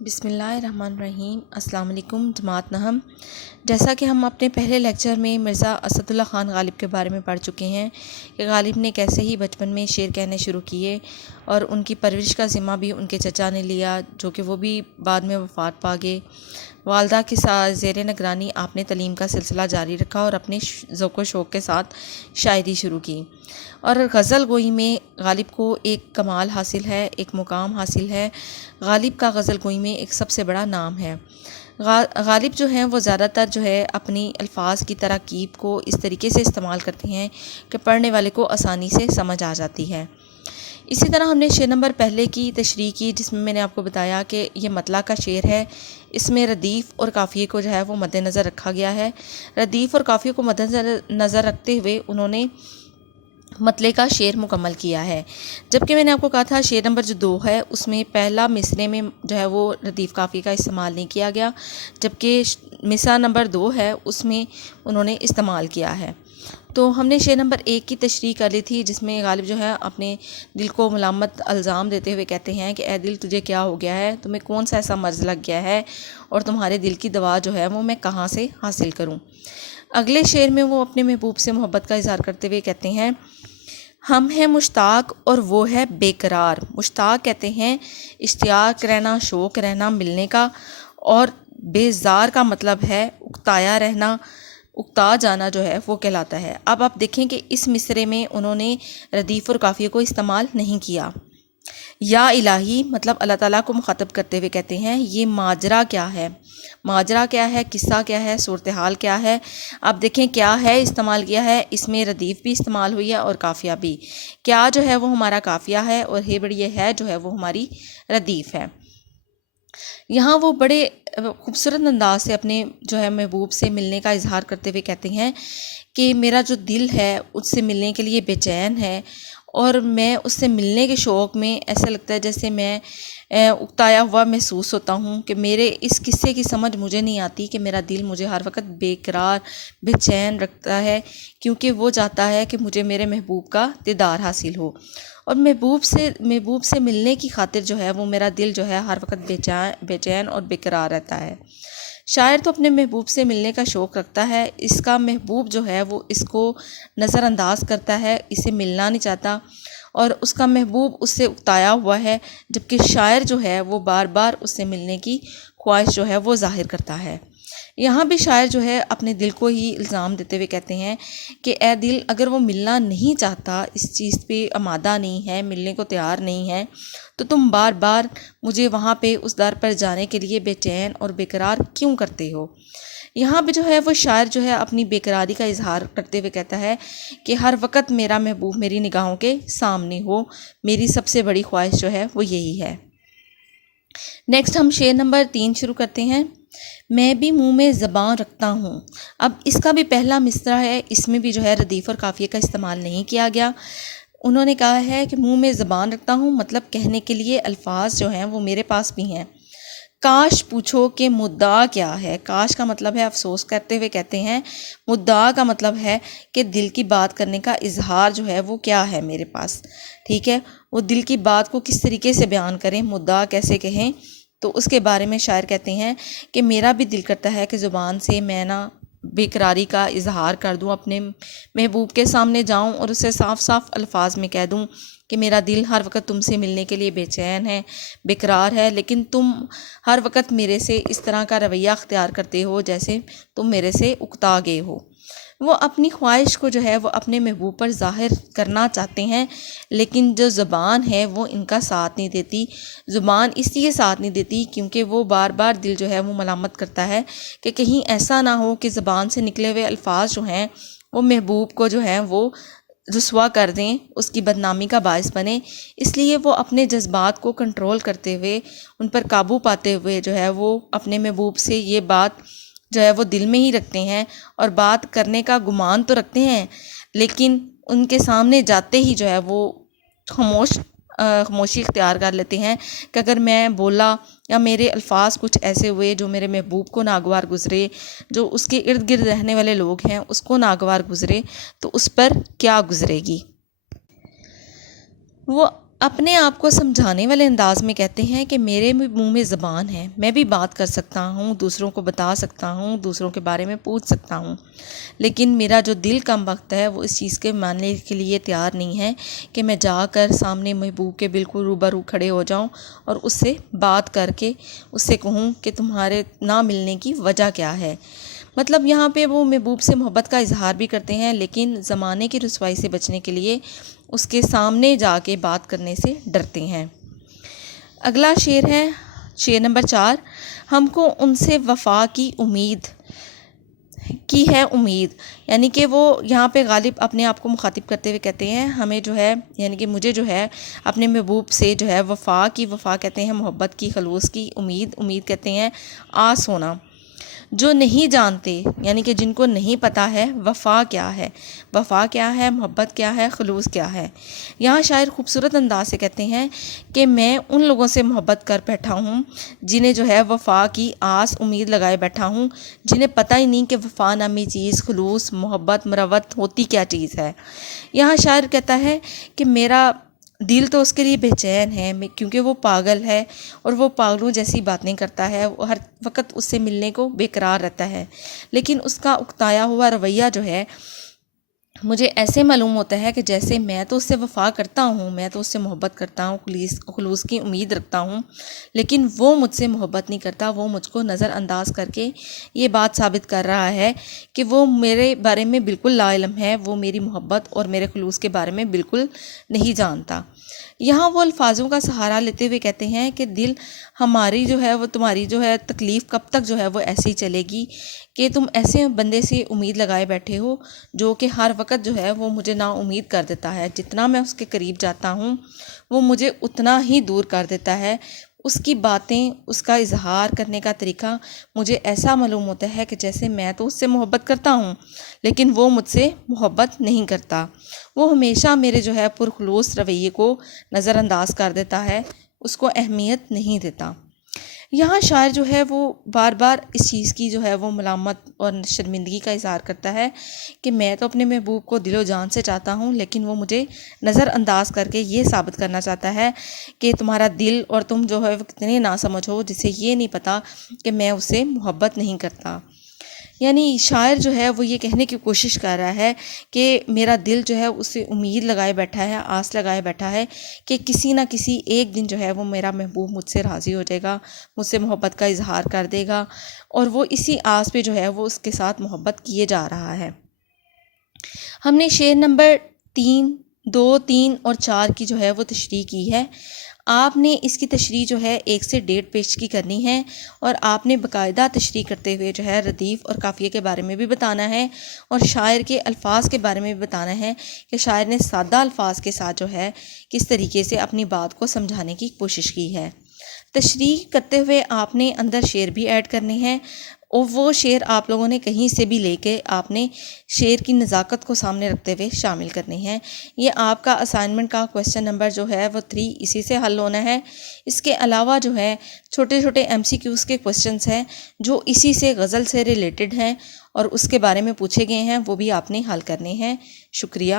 بسم اللہ الرحمن الرحیم۔ السلام علیکم جماعت نہم۔ جیسا کہ ہم اپنے پہلے لیکچر میں مرزا اسد اللہ خان غالب کے بارے میں پڑھ چکے ہیں کہ غالب نے کیسے ہی بچپن میں شعر کہنے شروع کیے اور ان کی پرورش کا ذمہ بھی ان کے چچا نے لیا، جو کہ وہ بھی بعد میں وفات پا گئے۔ والدہ کے ساتھ زیر نگرانی آپ نے تعلیم کا سلسلہ جاری رکھا اور اپنے ذوق و شوق کے ساتھ شاعری شروع کی، اور غزل گوئی میں غالب کو ایک کمال حاصل ہے، ایک مقام حاصل ہے۔ غالب کا غزل گوئی میں ایک سب سے بڑا نام ہے۔ غالب جو ہیں وہ زیادہ تر جو ہے اپنی الفاظ کی تراکیب کو اس طریقے سے استعمال کرتے ہیں کہ پڑھنے والے کو آسانی سے سمجھ آ جاتی ہے۔ اسی طرح ہم نے شعر نمبر پہلے کی تشریح کی، جس میں نے آپ کو بتایا کہ یہ مطلع کا شعر ہے۔ اس میں ردیف اور قافیے کو جو ہے وہ مد نظر رکھا گیا ہے۔ ردیف اور قافیے کو مد نظر رکھتے ہوئے انہوں نے مطلع کا شعر مکمل کیا ہے، جبکہ میں نے آپ کو کہا تھا شعر نمبر جو 2 ہے اس میں پہلا مصرعے میں جو ہے وہ ردیف قافیے کا استعمال نہیں کیا گیا، جبکہ مصرع نمبر 2 ہے اس میں انہوں نے استعمال کیا ہے۔ تو ہم نے شعر نمبر 1 کی تشریح کر لی تھی، جس میں غالب جو ہے اپنے دل کو ملامت الزام دیتے ہوئے کہتے ہیں کہ اے دل تجھے کیا ہو گیا ہے، تمہیں کون سا ایسا مرض لگ گیا ہے اور تمہارے دل کی دوا جو ہے وہ میں کہاں سے حاصل کروں۔ اگلے شعر میں وہ اپنے محبوب سے محبت کا اظہار کرتے ہوئے کہتے ہیں، ہم ہیں مشتاق اور وہ ہے بے قرار۔ مشتاق کہتے ہیں اشتیاق رہنا، شوق رہنا ملنے کا، اور بیزار کا مطلب ہے اکتایا رہنا، اکتا جانا جو ہے وہ کہلاتا ہے۔ اب آپ دیکھیں کہ اس مصرعے میں انہوں نے ردیف اور قافیے کو استعمال نہیں کیا۔ یا الہی مطلب اللہ تعالیٰ کو مخاطب کرتے ہوئے کہتے ہیں، یہ ماجرا کیا ہے، ماجرا کیا ہے، قصہ کیا ہے، صورتحال کیا ہے۔ اب دیکھیں کیا ہے استعمال کیا ہے، اس میں ردیف بھی استعمال ہوئی ہے اور قافیہ بھی۔ کیا جو ہے وہ ہمارا قافیہ ہے اور ہے بڑی یہ ہے جو ہے وہ ہماری ردیف ہے۔ یہاں وہ بڑے خوبصورت انداز سے اپنے جو ہے محبوب سے ملنے کا اظہار کرتے ہوئے کہتے ہیں کہ میرا جو دل ہے اس سے ملنے کے لیے بے چین ہے، اور میں اس سے ملنے کے شوق میں ایسا لگتا ہے جیسے میں اکتایا ہوا محسوس ہوتا ہوں کہ میرے اس قصے کی سمجھ مجھے نہیں آتی کہ میرا دل مجھے ہر وقت بے قرار بے چین رکھتا ہے، کیونکہ وہ چاہتا ہے کہ مجھے میرے محبوب کا دیدار حاصل ہو، اور محبوب سے ملنے کی خاطر جو ہے وہ میرا دل جو ہے ہر وقت بے چین اور بے قرار رہتا ہے۔ شاعر تو اپنے محبوب سے ملنے کا شوق رکھتا ہے، اس کا محبوب جو ہے وہ اس کو نظر انداز کرتا ہے، اسے ملنا نہیں چاہتا، اور اس کا محبوب اس سے اکتایا ہوا ہے، جبکہ شاعر جو ہے وہ بار بار اس سے ملنے کی خواہش جو ہے وہ ظاہر کرتا ہے۔ یہاں بھی شاعر جو ہے اپنے دل کو ہی الزام دیتے ہوئے کہتے ہیں کہ اے دل اگر وہ ملنا نہیں چاہتا، اس چیز پہ آمادہ نہیں ہے، ملنے کو تیار نہیں ہے، تو تم بار بار مجھے وہاں پہ اس در پر جانے کے لیے بے چین اور بے قرار کیوں کرتے ہو۔ یہاں بھی جو ہے وہ شاعر جو ہے اپنی بے قراری کا اظہار کرتے ہوئے کہتا ہے کہ ہر وقت میرا محبوب میری نگاہوں کے سامنے ہو، میری سب سے بڑی خواہش جو ہے وہ یہی ہے۔ نیکسٹ ہم شعر نمبر 3 شروع کرتے ہیں۔ میں بھی منہ میں زبان رکھتا ہوں۔ اب اس کا بھی پہلا مصرع ہے، اس میں بھی جو ہے ردیف اور قافیے کا استعمال نہیں کیا گیا۔ انہوں نے کہا ہے کہ منہ میں زبان رکھتا ہوں، مطلب کہنے کے لیے الفاظ جو ہیں وہ میرے پاس بھی ہیں۔ کاش پوچھو کہ مدعا کیا ہے۔ کاش کا مطلب ہے افسوس کرتے ہوئے کہتے ہیں، مدعا کا مطلب ہے کہ دل کی بات کرنے کا اظہار جو ہے وہ کیا ہے میرے پاس، ٹھیک ہے، وہ دل کی بات کو کس طریقے سے بیان کریں، مدعا کیسے کہیں، تو اس کے بارے میں شاعر کہتے ہیں کہ میرا بھی دل کرتا ہے کہ زبان سے میں نا بے قراری کا اظہار کر دوں، اپنے محبوب کے سامنے جاؤں اور اسے صاف صاف الفاظ میں کہہ دوں کہ میرا دل ہر وقت تم سے ملنے کے لیے بے چین ہے، بے قرار ہے، لیکن تم ہر وقت میرے سے اس طرح کا رویہ اختیار کرتے ہو جیسے تم میرے سے اکتا گئے ہو۔ وہ اپنی خواہش کو جو ہے وہ اپنے محبوب پر ظاہر کرنا چاہتے ہیں، لیکن جو زبان ہے وہ ان کا ساتھ نہیں دیتی۔ زبان اس لیے ساتھ نہیں دیتی کیونکہ وہ بار بار دل جو ہے وہ ملامت کرتا ہے کہ کہیں ایسا نہ ہو کہ زبان سے نکلے ہوئے الفاظ جو ہیں وہ محبوب کو جو ہیں وہ رسوا کر دیں، اس کی بدنامی کا باعث بنے۔ اس لیے وہ اپنے جذبات کو کنٹرول کرتے ہوئے، ان پر قابو پاتے ہوئے جو ہے وہ اپنے محبوب سے یہ بات جو ہے وہ دل میں ہی رکھتے ہیں، اور بات کرنے کا گمان تو رکھتے ہیں، لیکن ان کے سامنے جاتے ہی جو ہے وہ خاموشی اختیار کر لیتے ہیں کہ اگر میں بولا یا میرے الفاظ کچھ ایسے ہوئے جو میرے محبوب کو ناگوار گزرے، جو اس کے ارد گرد رہنے والے لوگ ہیں اس کو ناگوار گزرے، تو اس پر کیا گزرے گی۔ وہ اپنے آپ کو سمجھانے والے انداز میں کہتے ہیں کہ میرے منہ میں زبان ہے، میں بھی بات کر سکتا ہوں، دوسروں کو بتا سکتا ہوں، دوسروں کے بارے میں پوچھ سکتا ہوں، لیکن میرا جو دل کم وقت ہے وہ اس چیز کے ماننے کے لیے تیار نہیں ہے کہ میں جا کر سامنے محبوب کے بالکل روبرو کھڑے ہو جاؤں اور اس سے بات کر کے اس سے کہوں کہ تمہارے نہ ملنے کی وجہ کیا ہے۔ مطلب یہاں پہ وہ محبوب سے محبت کا اظہار بھی کرتے ہیں، لیکن زمانے کی رسوائی سے بچنے کے لیے اس کے سامنے جا کے بات کرنے سے ڈرتے ہیں۔ اگلا شعر ہے شعر نمبر 4، ہم کو ان سے وفا کی امید کی ہے امید، یعنی کہ وہ یہاں پہ غالب اپنے آپ کو مخاطب کرتے ہوئے کہتے ہیں ہمیں جو ہے، یعنی کہ مجھے جو ہے اپنے محبوب سے جو ہے وفا کہتے ہیں محبت کی، خلوص کی، امید کہتے ہیں آس ہونا۔ جو نہیں جانتے، یعنی کہ جن کو نہیں پتہ ہے وفا کیا ہے، محبت کیا ہے، خلوص کیا ہے۔ یہاں شاعر خوبصورت انداز سے کہتے ہیں کہ میں ان لوگوں سے محبت کر بیٹھا ہوں جنہیں جو ہے وفا کی آس امید لگائے بیٹھا ہوں، جنہیں پتہ ہی نہیں کہ وفا نامی چیز، خلوص، محبت، مروت ہوتی کیا چیز ہے۔ یہاں شاعر کہتا ہے کہ میرا دل تو اس کے لیے بے چین ہے، کیونکہ وہ پاگل ہے اور وہ پاگلوں جیسی باتیں کرتا ہے، وہ ہر وقت اس سے ملنے کو بے قرار رہتا ہے، لیکن اس کا اکتایا ہوا رویہ جو ہے مجھے ایسے معلوم ہوتا ہے کہ جیسے میں تو اس سے وفا کرتا ہوں، میں تو اس سے محبت کرتا ہوں، خلوص کی امید رکھتا ہوں، لیکن وہ مجھ سے محبت نہیں کرتا، وہ مجھ کو نظر انداز کر کے یہ بات ثابت کر رہا ہے کہ وہ میرے بارے میں بالکل لا علم ہے، وہ میری محبت اور میرے خلوص کے بارے میں بالکل نہیں جانتا۔ یہاں وہ الفاظوں کا سہارا لیتے ہوئے کہتے ہیں کہ دل ہماری جو ہے وہ تمہاری جو ہے تکلیف کب تک جو ہے وہ ایسی چلے گی کہ تم ایسے بندے سے امید لگائے بیٹھے ہو جو کہ ہر وقت جو ہے وہ مجھے نا امید کر دیتا ہے، جتنا میں اس کے قریب جاتا ہوں وہ مجھے اتنا ہی دور کر دیتا ہے۔ اس کی باتیں، اس کا اظہار کرنے کا طریقہ مجھے ایسا معلوم ہوتا ہے کہ جیسے میں تو اس سے محبت کرتا ہوں لیکن وہ مجھ سے محبت نہیں کرتا، وہ ہمیشہ میرے جو ہے پرخلوص رویے کو نظر انداز کر دیتا ہے، اس کو اہمیت نہیں دیتا۔ یہاں شاعر جو ہے وہ بار بار اس چیز کی جو ہے وہ ملامت اور شرمندگی کا اظہار کرتا ہے کہ میں تو اپنے محبوب کو دل و جان سے چاہتا ہوں، لیکن وہ مجھے نظر انداز کر کے یہ ثابت کرنا چاہتا ہے کہ تمہارا دل اور تم جو ہے وہ کتنے ناسمجھ ہو، جسے یہ نہیں پتہ کہ میں اس سے محبت نہیں کرتا۔ یعنی شاعر جو ہے وہ یہ کہنے کی کوشش کر رہا ہے کہ میرا دل جو ہے اسے امید لگائے بیٹھا ہے، آس لگائے بیٹھا ہے کہ کسی نہ کسی ایک دن جو ہے وہ میرا محبوب مجھ سے راضی ہو جائے گا، مجھ سے محبت کا اظہار کر دے گا، اور وہ اسی آس پہ جو ہے وہ اس کے ساتھ محبت کیے جا رہا ہے۔ ہم نے شعر نمبر 3، 2، 3 اور 4 کی جو ہے وہ تشریح کی ہے۔ آپ نے اس کی تشریح جو ہے 1 سے 1.5 پیج کی کرنی ہے، اور آپ نے باقاعدہ تشریح کرتے ہوئے جو ہے ردیف اور قافیے کے بارے میں بھی بتانا ہے، اور شاعر کے الفاظ کے بارے میں بھی بتانا ہے کہ شاعر نے سادہ الفاظ کے ساتھ جو ہے کس طریقے سے اپنی بات کو سمجھانے کی کوشش کی ہے۔ تشریح کرتے ہوئے آپ نے اندر شعر بھی ایڈ کرنے ہیں، اور وہ شعر آپ لوگوں نے کہیں سے بھی لے کے آپ نے شعر کی نزاکت کو سامنے رکھتے ہوئے شامل کرنے ہیں۔ یہ آپ کا اسائنمنٹ کا کویسچن نمبر جو ہے وہ 3 اسی سے حل ہونا ہے۔ اس کے علاوہ جو ہے چھوٹے چھوٹے MCQs کے کویسچنس ہیں جو اسی سے غزل سے ریلیٹڈ ہیں اور اس کے بارے میں پوچھے گئے ہیں، وہ بھی آپ نے حل کرنے ہیں۔ شکریہ۔